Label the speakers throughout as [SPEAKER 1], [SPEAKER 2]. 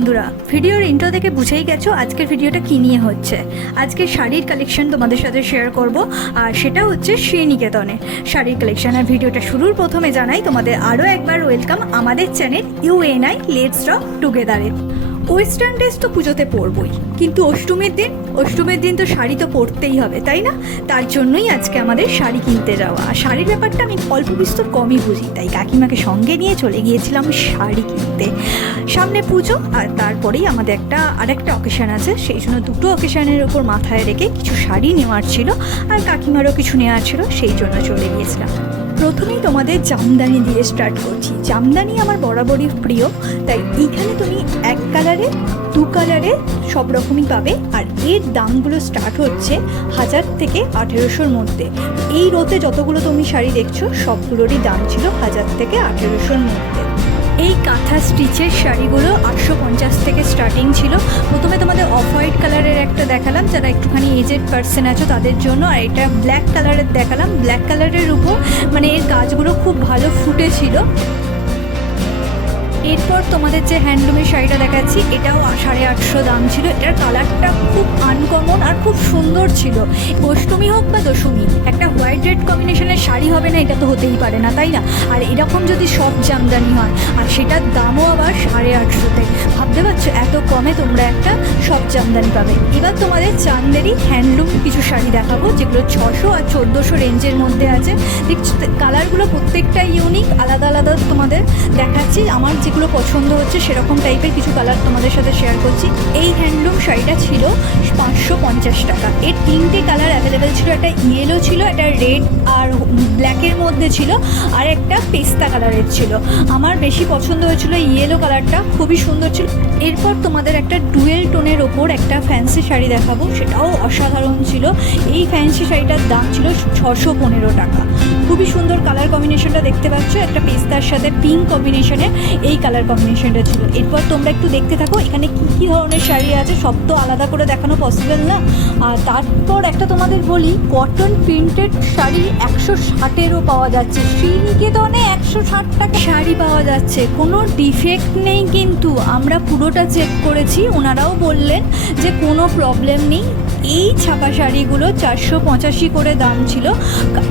[SPEAKER 1] বন্ধুরা, ভিডিওর ইন্ট্রো থেকে বুঝেই গেছো আজকের ভিডিওটা কী নিয়ে হচ্ছে। আজকে শাড়ির কালেকশন তোমাদের সাথে শেয়ার করব, আর সেটা হচ্ছে শ্রীনিকেতনে। শাড়ির কালেকশন আর ভিডিওটা শুরুর প্রথমে জানাই, তোমাদের আরও একবার ওয়েলকাম আমাদের চ্যানেল ইউএনআই লেটস রক টুগেদারে ওয়েস্টার্ন ড্রেস তো পুজোতে পরবই, কিন্তু অষ্টমীর দিন অষ্টমীর দিন তো শাড়ি তো পরতেই হবে, তাই না? তার জন্যই আজকে আমাদের শাড়ি কিনতে যাওয়া। আর শাড়ির ব্যাপারটা আমি অল্প বিস্তর কমই বুঝি, তাই কাকিমাকে সঙ্গে নিয়ে চলে গিয়েছিলাম শাড়ি কিনতে। সামনে পুজো, আর তারপরেই আমাদের একটা, আরেকটা অকেশান আছে। সেই জন্য দুটো অকেশানের ওপর মাথায় রেখে কিছু শাড়ি নেওয়ার ছিল, আর কাকিমারও কিছু নেওয়ার ছিল, সেই জন্য চলে গিয়েছিলাম। প্রথমেই তোমাদের জামদানি দিয়ে স্টার্ট করছি। জামদানি আমার বরাবরই প্রিয়, তাই এইখানে তুমি এক কালারে দু কালারে সব রকমই পাবে, আর এর দামগুলো স্টার্ট হচ্ছে হাজার থেকে আঠেরোশোর মধ্যে। এই রোতে যতগুলো তুমি শাড়ি দেখছ, সবগুলোরই দাম ছিল হাজার থেকে আঠেরোশোর মধ্যে। এই কাঁথা স্টিচের শাড়িগুলো আটশো পঞ্চাশ থেকে স্টার্টিং ছিল। প্রথমে তোমাদের অফ হোয়াইট কালারের একটা দেখালাম, যারা একটুখানি এজেড পার্সন আছো তাদের জন্য, আর এটা ব্ল্যাক কালারের দেখালাম। ব্ল্যাক কালারের উপর মানে এর কাজগুলো খুব ভালো ফুটেছিল। এরপর তোমাদের যে হ্যান্ডলুমের শাড়িটা দেখাচ্ছি, এটাও সাড়ে আটশো দাম ছিল। এটার কালারটা খুব আনকমন আর খুব সুন্দর ছিল। অষ্টমী হোক বা দশমী, একটা হোয়াইট রেড কম্বিনেশনের শাড়ি হবে না, এটা তো হতেই পারে না, তাই না? আর এরকম যদি সব জামদানি হয়, আর সেটার দামও আবার সাড়ে আটশোতে। ভাবতে পারছ, এত কমে তোমরা একটা সব জামদানি পাবে। এবার তোমাদের চান্দেরই হ্যান্ডলুম কিছু শাড়ি দেখাবো, যেগুলো ছশো আর চোদ্দোশো রেঞ্জের মধ্যে আছে। দেখছ কালারগুলো প্রত্যেকটাই ইউনিক আলাদা আলাদা তোমাদের দেখাচ্ছি। আমার যেগুলো পছন্দ হচ্ছে সেরকম টাইপের কিছু কালার তোমাদের সাথে শেয়ার করছি। এই হ্যান্ডলুম শাড়িটা ছিল পাঁচশো পঞ্চাশ টাকা। এর তিনটে কালার অ্যাভেলেবেল ছিল। একটা ইয়েলো ছিল, একটা রেড আর ব্ল্যাকের মধ্যে ছিল, আর একটা পেস্তা কালারের ছিল। আমার বেশি পছন্দ হয়েছিল ইয়েলো কালারটা খুবই সুন্দর ছিল। এরপর তোমাদের একটা ডুয়েল টোনের ওপর একটা ফ্যান্সি শাড়ি দেখাবো। সেটাও অসাধারণ ছিল। এই ফ্যান্সি শাড়িটার দাম ছিল ছশো পনেরো টাকা। খুবই সুন্দর কালার কম্বিনেশনটা দেখতে পাচ্ছ। একটা পেস্তার সাথে পিঙ্ক কম্বিনেশনে এই কালার কম্বিনেশনটা ছিল। এরপর তোমরা একটু দেখতে থাকো, এখানে কী কী ধরনের শাড়ি আছে, সব তো আলাদা করে দেখানো পসিবল না। আর তারপর একটা তোমাদের বলি কটন প্রিন্টেড শাড়ি একশো ষাটেরও পাওয়া যাচ্ছে। শ্রীনিকেতনে একশো ষাট টাকা শাড়ি পাওয়া যাচ্ছে। কোনো ডিফেক্ট নেই কিন্তু, আমরা পুরোটা চেক করেছি, ওনারাও বললেন যে কোনো প্রবলেম নেই। এই ছাপা শাড়িগুলো চারশো পঁচাশি করে দাম ছিল।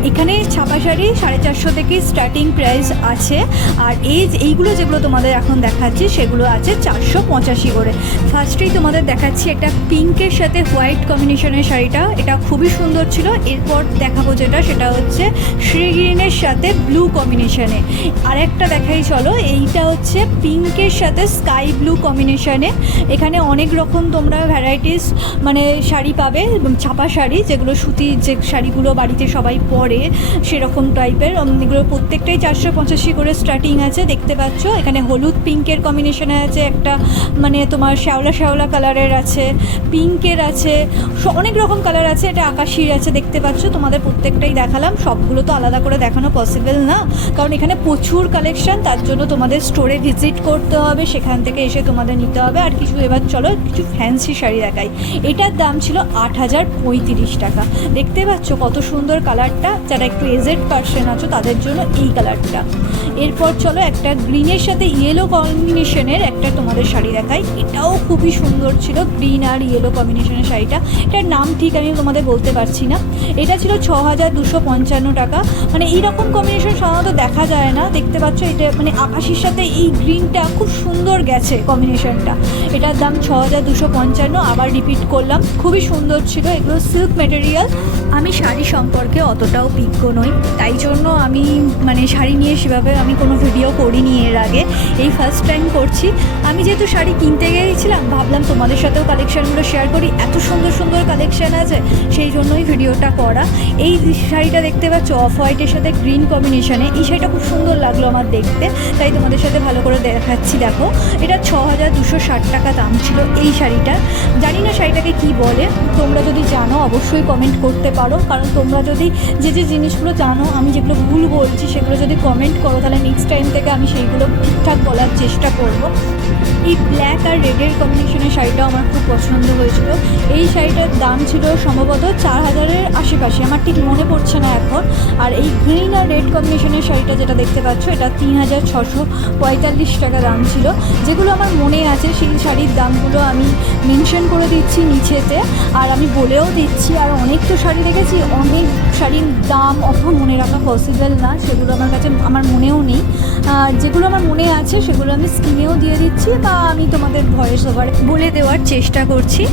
[SPEAKER 1] এখানে ছাপা শাড়ি সাড়ে চারশো থেকে স্টার্টিং প্রাইস আছে। আর এই এইগুলো যেগুলো তোমাদের এখন দেখাচ্ছি, সেগুলো আছে চারশো পঁচাশি করে। ফার্স্টেই তোমাদের দেখাচ্ছি একটা পিঙ্কের সাথে হোয়াইট কম্বিনেশনের শাড়িটা। এটা খুবই সুন্দর ছিল। এরপর দেখাবো যেটা, সেটা হচ্ছে শ্রীগ্রিনের সাথে ব্লু কম্বিনেশনে আরেকটা দেখাই, চলো। এইটা হচ্ছে পিঙ্কের সাথে স্কাই ব্লু কম্বিনেশনে এখানে অনেক রকম তোমরা ভ্যারাইটিস মানে শাড়ি পাবে ছাপা শাড়ি, যেগুলো সুতির যে শাড়িগুলো বাড়িতে সবাই পরে, সেরকম টাইপের এগুলো প্রত্যেকটাই চারশো পঁচাশি করে স্টার্টিং আছে, দেখতে পাচ্ছ। এখানে হলুদ পিঙ্কের কম্বিনেশনে আছে একটা মানে তোমার শ্যাওলা শ্যাওলা কালারের আছে পিঙ্কের আছে অনেক রকম কালার আছে, এটা আকাশির আছে, দেখতে পাচ্ছ। তোমাদের প্রত্যেকটাই দেখালাম, সবগুলো তো আলাদা করে দেখানো পসিবল না। কারণ এখানে প্রচুর কালেকশন তার জন্য তোমাদের স্টোরে ভিজিট করতে হবে, সেখান থেকে এসে তোমাদের নিতে হবে। আর কিছু এবার চলো, কিছু ফ্যান্সি শাড়ি দেখাই। এটার দাম ছিল আট হাজার পঁয়ত্রিশ টাকা। দেখতে পাচ্ছ কত সুন্দর কালারটা যারা একটু এজেড পার্সন আছো, তাদের জন্য এই কালারটা এরপর চলো একটা গ্রিনের সাথে ইয়েলো কম্বিনেশনের একটা তোমাদের শাড়ি দেখাই। এটাও খুবই সুন্দর ছিল গ্রিন আর ইয়েলো কম্বিনেশনের শাড়িটা। এটার নাম ঠিক আমি তোমাদের বলতে পারছি না। এটা ছিল ছ হাজার দুশো পঞ্চান্ন টাকা। মানে এইরকম কম্বিনেশন সাধারণত দেখা যায় না। দেখতে পাচ্ছ, এটা মানে আকাশির সাথে এই গ্রিনটা খুব সুন্দর গেছে কম্বিনেশনটা এটার দাম ছ হাজার দুশো পঞ্চান্ন, আবার রিপিট করলাম। খুবই সুন্দর ছিল, এগুলো সিল্ক মেটেরিয়াল আমি শাড়ি সম্পর্কে অতটাও বিজ্ঞ নই। তাই জন্য আমি মানে শাড়ি নিয়ে সেভাবে আমি কোনো ভিডিও করিনি এর আগে। এই ফার্স্ট টাইম করছি। আমি যেহেতু শাড়ি কিনতে গিয়েছিলাম, ভাবলাম তোমাদের সাথেও কালেকশানগুলো শেয়ার করি। এত সুন্দর সুন্দর কালেকশান আছে, সেই জন্যই ভিডিওটা করা। এই শাড়িটা দেখতে পাচ্ছ অফ হোয়াইটের সাথে গ্রিন কম্বিনেশানে এই শাড়িটা খুব সুন্দর লাগল আমার দেখতে। তাই তোমাদের সাথে ভালো করে দেখাচ্ছি, দেখো। এটা ছ হাজার দুশো ষাট টাকা দাম ছিল এই শাড়িটার। জানি না শাড়িটাকে কি বলে। তোমরা যদি জানো, অবশ্যই কমেন্ট করতে পারো। পারো কারণ তোমরা যদি যে যে জিনিসগুলো জানো, আমি যেগুলো ভুল বলছি, সেগুলো যদি কমেন্ট করো, তাহলে নেক্সট টাইম থেকে আমি সেইগুলো ঠিকঠাক বলার চেষ্টা করব। এই ব্ল্যাক আর রেডের কম্বিনেশনের শাড়িটাও আমার খুব পছন্দ হয়েছিল। এই শাড়িটার দাম ছিল সম্ভবত চার হাজারের আশেপাশে, আমার ঠিক মনে পড়ছে না এখন। আর এই গ্রিন আর রেড কম্বিনেশনের শাড়িটা যেটা দেখতে পাচ্ছ, এটা তিন হাজার ছশো পঁয়তাল্লিশ টাকা দাম ছিল। যেগুলো আমার মনে আছে, সেই শাড়ির দামগুলো আমি মেনশন করে দিচ্ছি নিচেতে। আর আমি বলেও দিচ্ছি, আর অনেক তো শাড়ি দেখেছি অনেক শাড়ির দাম অত মনে রাখা পসিবল না, সেগুলো আমার কাছে, আমার মনেও নেই। যেগুলো আমার মনে আছে, সেগুলো আমি স্ক্রিনেও দিয়ে দিচ্ছি বা আমি তোমাদের ভয়েস ওভার বলে দেওয়ার চেষ্টা করছি।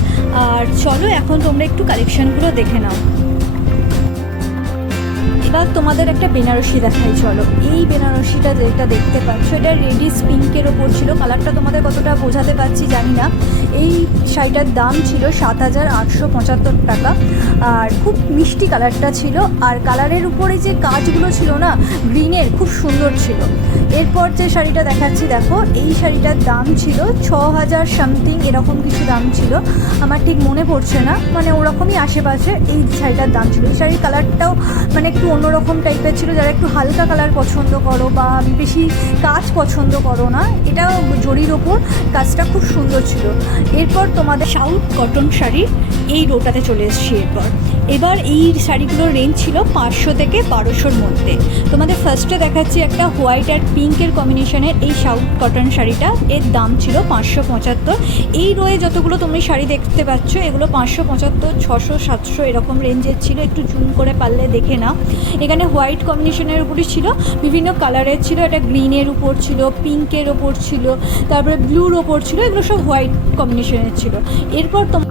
[SPEAKER 1] আর চলো, এখন তোমরা একটু কালেকশানগুলো দেখে নাও। এবার তোমাদের একটা বেনারসি দেখাই, চলো। এই বেনারসিটা যেটা দেখতে পাচ্ছ, এটা রেডিস পিঙ্কের ওপর ছিল। কালারটা তোমাদের কতটা বোঝাতে পারছি জানি না। এই শাড়িটার দাম ছিল সাত হাজার আটশো পঁচাত্তর টাকা। আর খুব মিষ্টি কালারটা ছিল। আর কালারের উপরে যে কাজগুলো ছিল না, গ্রিনের খুব সুন্দর ছিল। এরপর যে শাড়িটা দেখাচ্ছি, দেখো, এই শাড়িটার দাম ছিল ছ হাজার সামথিং, এরকম কিছু দাম ছিল। আমার ঠিক মনে পড়ছে না। মানে ওরকমই আশেপাশে এই শাড়িটার দাম ছিল। এই শাড়ির কালারটাও মানে একটু অন্যরকম টাইপের ছিল, যারা একটু হালকা কালার পছন্দ করো বা বেশি কাজ পছন্দ করো না এটা জরির ওপর কাজটা খুব সুন্দর ছিল। এরপর তোমাদের সাউথ কটন শাড়ি এই রোটাতে চলে এসেছি এরপর। এবার এই শাড়িগুলোর রেঞ্জ ছিল পাঁচশো থেকে বারোশোর মধ্যে। তোমাদের ফার্স্টে দেখাচ্ছি একটা হোয়াইট আর পিঙ্কের কম্বিনেশনের এই সাউথ কটন শাড়িটা। এর দাম ছিল পাঁচশো পঁচাত্তর। এই রয়ে যতগুলো তুমি শাড়ি দেখতে পাচ্ছ, এগুলো পাঁচশো পঁচাত্তর, ছশো, সাতশো এরকম রেঞ্জের ছিল। একটু জুম করে পারলে দেখে নাও। এখানে হোয়াইট কম্বিনেশনের উপরই ছিল, বিভিন্ন কালারের ছিল। এটা গ্রিনের উপর ছিল পিঙ্কের ওপর ছিল, তারপরে ব্লুর ওপর ছিল। এগুলো সব হোয়াইট কম্বিনেশনের ছিল। এরপর তোম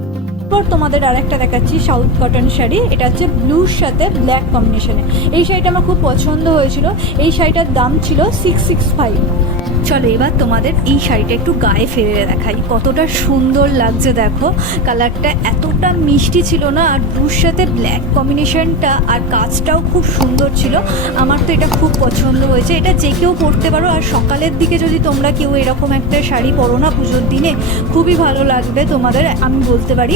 [SPEAKER 1] এরপর তোমাদের আর একটা দেখাচ্ছি সাউথ কটন শাড়ি। এটা হচ্ছে ব্লুর সাথে ব্ল্যাক কম্বিনেশনে এই শাড়িটা আমার খুব পছন্দ হয়েছিল। এই শাড়িটার দাম ছিল সিক্স সিক্স ফাইভ চলো এবার তোমাদের এই শাড়িটা একটু গায়ে ফেলে দেখাই। কতটা সুন্দর লাগছে দেখো। কালারটা এতটা মিষ্টি ছিল না, আর ব্লুর সাথে ব্ল্যাক কম্বিনেশনটা আর কাজটাও খুব সুন্দর ছিল। আমার তো এটা খুব পছন্দ হয়েছে। এটা যে কেউ পরতে পারো, আর সকালের দিকে যদি তোমরা কেউ এরকম একটা শাড়ি পরো না পুজোর দিনে, খুবই ভালো লাগবে তোমাদের, আমি বলতে পারি।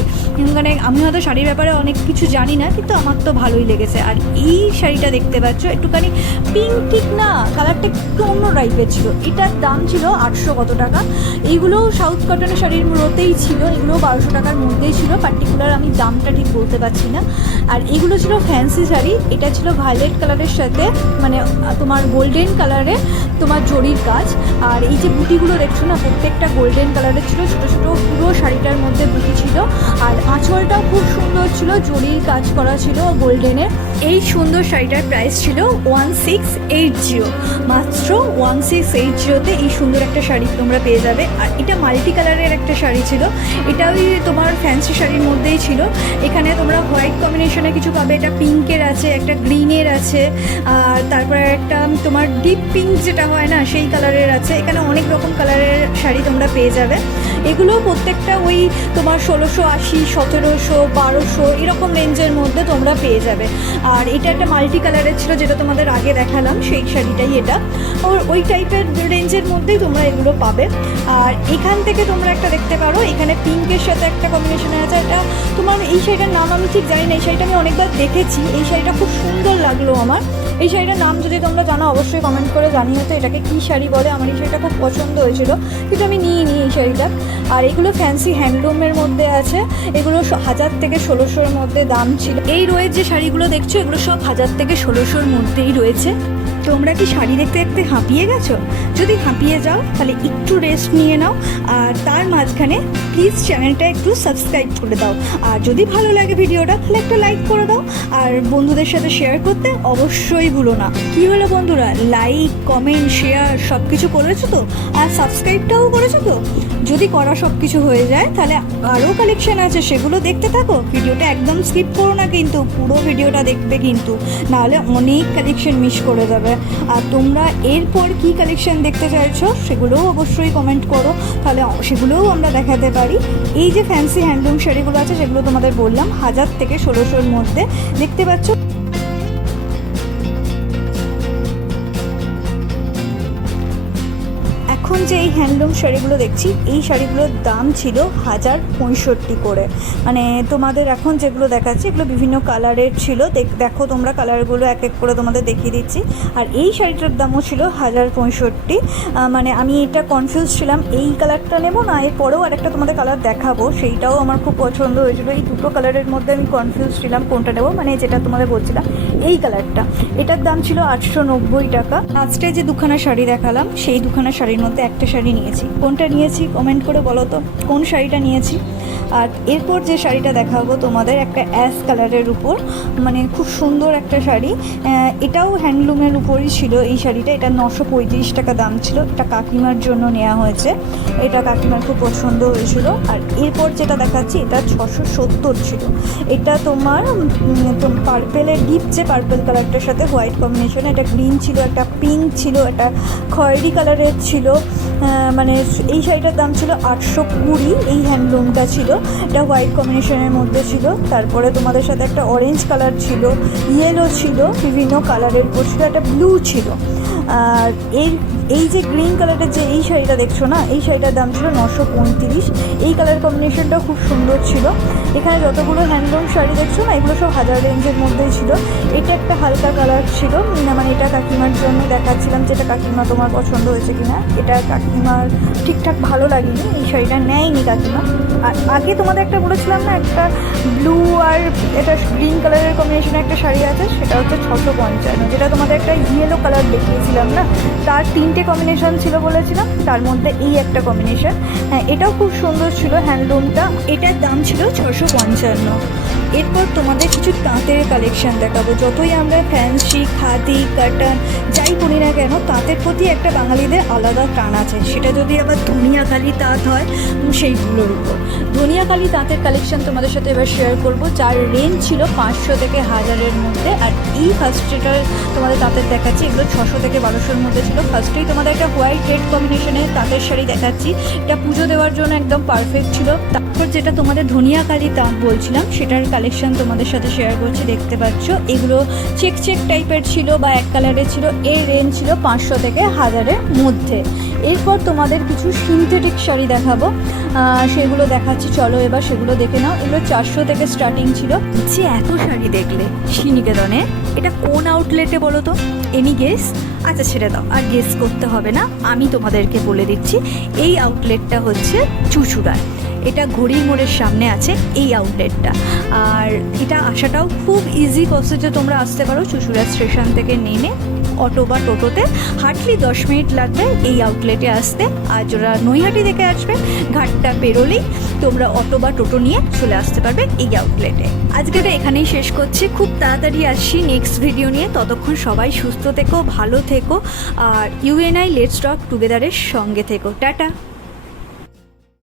[SPEAKER 1] মানে আমি হয়তো শাড়ির ব্যাপারে অনেক কিছু জানি না, কিন্তু আমার তো ভালোই লেগেছে। আর এই শাড়িটা দেখতে পাচ্ছ, একটুখানি পিঙ্ক ঠিক না, কালারটা একটু অন্য টাইপের ছিল। এটার দাম ছিল আটশো কত টাকা। এইগুলো সাউথ কটনের শাড়ির মূলতেই ছিল, এগুলো বারোশো টাকার মধ্যেই ছিল পার্টিকুলার আমি দামটা ঠিক বলতে পারছি না। আর এগুলো ছিল ফ্যান্সি শাড়ি, এটা ছিল ভায়োলেট কালারের সাথে মানে তোমার গোল্ডেন কালারে তোমার জরির কাজ। আর এই যে বুটিগুলো দেখছ না, প্রত্যেকটা গোল্ডেন কালারের ছিল, ছোটো ছোটো পুরো শাড়িটার মধ্যে বুটি ছিল। আর আঁচলটাও খুব সুন্দর ছিল, জরির কাজ করা ছিল গোল্ডেনের এই সুন্দর শাড়িটার প্রাইস ছিল ওয়ান সিক্স এইট জিরো মাত্র ওয়ান সিক্স এইট জিরোতে এই সুন্দর একটা শাড়ি তোমরা পেয়ে যাবে। আর এটা মাল্টি কালারের একটা শাড়ি ছিল। এটা ওই তোমার ফ্যান্সি শাড়ির মধ্যেই ছিল। এখানে তোমরা হোয়াইট কম্বিনেশনে কিছু পাবে। এটা পিঙ্কের আছে, একটা গ্রিনের আছে। আর তারপরে একটা তোমার ডিপ পিঙ্ক যেটা হয় না, সেই কালারের আছে। এখানে অনেক রকম কালারের শাড়ি তোমরা পেয়ে যাবে। এগুলো প্রত্যেকটা ওই তোমার ষোলোশো আশি, সতেরোশো, বারোশো, এরকম রেঞ্জের মধ্যে তোমরা পেয়ে যাবে। আর এটা একটা মাল্টি কালারের ছিল যেটা তোমাদের আগে দেখালাম, সেই শাড়িটাই এটা। ওর ওই টাইপের রেঞ্জের মধ্যেই তোমরা এগুলো পাবে। আর এখান থেকে তোমরা একটা দেখতে পারো, এখানে পিঙ্কের সাথে একটা কম্বিনেশন আছে। এটা তোমার এই শাড়িটার নাম আমি ঠিক জানি না, এই শাড়িটা আমি অনেকবার দেখেছি। এই শাড়িটা খুব সুন্দর লাগল আমার। এই শাড়িটার নাম যদি তোমরা জানো, অবশ্যই কমেন্ট করে জানিয়ে তো এটাকে কী শাড়ি বলে। আমার এই শাড়িটা খুব পছন্দ হয়েছিল, কিন্তু আমি নিয়ে নিই এই শাড়িটা। আর এগুলো ফ্যান্সি হ্যান্ডলুমের মধ্যে আছে। এগুলো হাজার থেকে ষোলোশোর মধ্যে দাম ছিল। এই রয়েছে যে শাড়িগুলো দেখছ, এগুলো সব হাজার থেকে ষোলোশোর মধ্যেই রয়েছে। তোমরা কি শাড়ি দেখতে দেখতে হাঁপিয়ে গেছো? যদি হাঁপিয়ে যাও, তাহলে একটু রেস্ট নিয়ে নাও। আর তার মাঝখানে প্লিজ চ্যানেলটা একটু সাবস্ক্রাইব করে দাও। আর যদি ভালো লাগে ভিডিওটা, তাহলে একটা লাইক করে দাও। আর বন্ধুদের সাথে শেয়ার করতে অবশ্যই ভুলো না। কি হলো বন্ধুরা? লাইক কমেন্ট শেয়ার সব কিছু করেছ তো? আর সাবস্ক্রাইবটাও করেছ তো? যদি করা সব কিছু হয়ে যায়, তাহলে আরও কালেকশন আছে, সেগুলো দেখতে থাকো। ভিডিওটা একদম স্কিপ করো না কিন্তু, পুরো ভিডিওটা দেখবে কিন্তু। নাহলে অনেক কালেকশন মিস করে যাবে। আর তোমরা এরপর কি কালেকশন দেখতে চাইছো, সেগুলোও অবশ্যই কমেন্ট করো। তাহলে সেগুলোও আমরা দেখাতে পারি। এই যে ফ্যান্সি হ্যান্ডলুম শাড়িগুলো আছে, সেগুলো তোমাদের বললাম, হাজার থেকে ষোলোশোর মধ্যে। দেখতে পাচ্ছ? এখন যে এই হ্যান্ডলুম শাড়িগুলো দেখছি, এই শাড়িগুলোর দাম ছিল হাজার পঁয়ষট্টি করে। মানে তোমাদের এখন যেগুলো দেখাচ্ছি, এগুলো বিভিন্ন কালারের ছিল। দেখ- দেখো তোমরা কালারগুলো এক এক করে তোমাদের দেখিয়ে দিচ্ছি। আর এই শাড়িটার দামও ছিল হাজার পঁয়ষট্টি। মানে আমি এটা কনফিউজ ছিলাম, এই কালারটা নেব না, এরপরেও আরেকটা তোমাদের কালার দেখাবো। সেইটাও আমার খুব পছন্দ হয়েছিল। এই দুটো কালারের মধ্যে আমি কনফিউজ ছিলাম কোনটা নেব। মানে যেটা তোমাদের বলছিলাম, এই কালারটা। এটার দাম ছিল আটশো নব্বই টাকা। লাস্টে যে দুখানা শাড়ি দেখালাম, সেই দুখানা শাড়ির মধ্যে একটা শাড়ি নিয়েছি। কোনটা নিয়েছি কমেন্ট করে বলো তো। কোন শাড়িটা নিয়েছি? আর এরপর যে শাড়িটা দেখাবো তোমাদের, একটা অ্যাশ কালারের উপর। মানে খুব সুন্দর একটা শাড়ি। এটাও হ্যান্ডলুমের উপরই ছিল এই শাড়িটা। এটা নশো পঁয়ত্রিশ টাকা দাম ছিল। এটা কাকিমার জন্য নেওয়া হয়েছে। এটা কাকিমার খুব পছন্দ হয়েছিল। আর এরপর যেটা দেখাচ্ছি, এটা ছশো সত্তর ছিল। এটা তোমার পার্পেলের ডিপ যে পার্পেল কালারটার সাথে হোয়াইট কম্বিনেশন এটা গ্রিন ছিল, একটা পিঙ্ক ছিল, একটা খয়েরি কালারের ছিল। মানে এই শাড়িটার দাম ছিল আটশো কুড়ি, এই হ্যান্ডলুমটা ছিল। এটা হোয়াইট কম্বিনেশনের মধ্যে ছিল। তারপরে তোমাদের সাথে একটা অরেঞ্জ কালার ছিল ইয়েলো ছিল, বিভিন্ন কালারের উপর ছিল একটা ব্লু ছিল। আর এই এই যে গ্রিন কালারের যে এই শাড়িটা দেখছ না? এই শাড়িটার দাম ছিল নশো পঁয়ত্রিশ। এই কালার কম্বিনেশনটা খুব সুন্দর ছিল। এখানে যতগুলো হ্যান্ডলুম শাড়ি দেখছ না, এগুলো সব হাজার রেঞ্জের মধ্যেই ছিল। এটা একটা হালকা কালার ছিল। মানে এটা কাকিমার জন্য দেখাচ্ছিলাম যে এটা কাকিমা তোমার পছন্দ হয়েছে কিনা। এটা কাকিমার ঠিকঠাক ভালো লাগেনি। এই শাড়িটা নেয়নি কাকিমা। আর আগে তোমাদের একটা বলেছিলাম না, একটা ব্লু আর এটা গ্রিন কালারের কম্বিনেশনে একটা শাড়ি আছে, সেটা হচ্ছে ছশো পঞ্চান্ন যেটা তোমাদের একটা ইয়েলো কালার দেখিয়েছিলাম না? তার তিনটে কম্বিনেশন ছিল বলেছিলাম, তার মধ্যে এই একটা কম্বিনেশন হ্যাঁ এটাও খুব সুন্দর ছিল হ্যান্ডলুমটা এটার দাম ছিল ছশো পঞ্চান্ন। এরপর তোমাদের কিছু তাঁতের কালেকশান দেখাবো। যতই আমরা ফ্যান্সি খাদি কাটান যাই করি না কেন, তাঁতের প্রতি একটা বাঙালিদের আলাদা টান আছে। সেটা যদি আবার ধনিয়াখালি তাঁত হয় সেইগুলোর উপর। ধনিয়াখালি তাঁতের কালেকশান তোমাদের সাথে এবার শেয়ার করব। যার রেঞ্জ ছিল পাঁচশো থেকে হাজারের মধ্যে, আর এই ফার্স্ট তোমাদের তাঁতের দেখাচ্ছি, এগুলো ছশো থেকে বারোশোর মধ্যে ছিল। ফার্স্টেই তোমাদের একটা হোয়াইট রেড কম্বিনেশনের তাঁতের শাড়ি দেখাচ্ছি। এটা পুজো দেওয়ার জন্য একদম পারফেক্ট ছিল। তারপর যেটা তোমাদের ধনিয়াকালি তাঁত বলছিলাম, সেটার কালেকশন তোমাদের সাথে শেয়ার করছি, দেখতে পাচ্ছ। এগুলো চেক চেক টাইপের ছিল বা এক কালারের ছিল এর রেঞ্জ ছিল পাঁচশো থেকে হাজারের মধ্যে। এরপর তোমাদের কিছু সিনথেটিক শাড়ি দেখাবো। সেগুলো দেখাচ্ছি, চলো এবার সেগুলো দেখে নাও। এগুলো চারশো থেকে স্টার্টিং ছিল। যে এত শাড়ি দেখলে শ্রীনিকেতনে এটা কোন আউটলেটে বলো তো? এনি গেস আচ্ছা ছেড়ে দাও, আর গেস করতে হবে না। আমি তোমাদেরকে বলে দিচ্ছি, এই আউটলেটটা হচ্ছে চুচুড়ার। এটা ঘড়ির মোড়ের সামনে আছে এই আউটলেটটা আর এটা আসাটাও খুব ইজি প্রসেসে তোমরা আসতে পারো চুচুড়া স্টেশন থেকে নেমে অটো বা টোটোতে। হার্ডলি দশ মিনিট লাগবে এই আউটলেটে আসতে। আর যারা নৈহাটি থেকে আসবে, ঘাটটা পেরোলেই তোমরা অটো বা টোটো নিয়ে চলে আসতে পারবে এই আউটলেটে আজকেটা এখানেই শেষ করছি। খুব তাড়াতাড়ি আসছি নেক্সট ভিডিও নিয়ে। ততক্ষণ সবাই সুস্থ থেকো, ভালো থেকো। আর ইউএনআই লেটস টক টুগেদারের সঙ্গে থেকো। টাটা!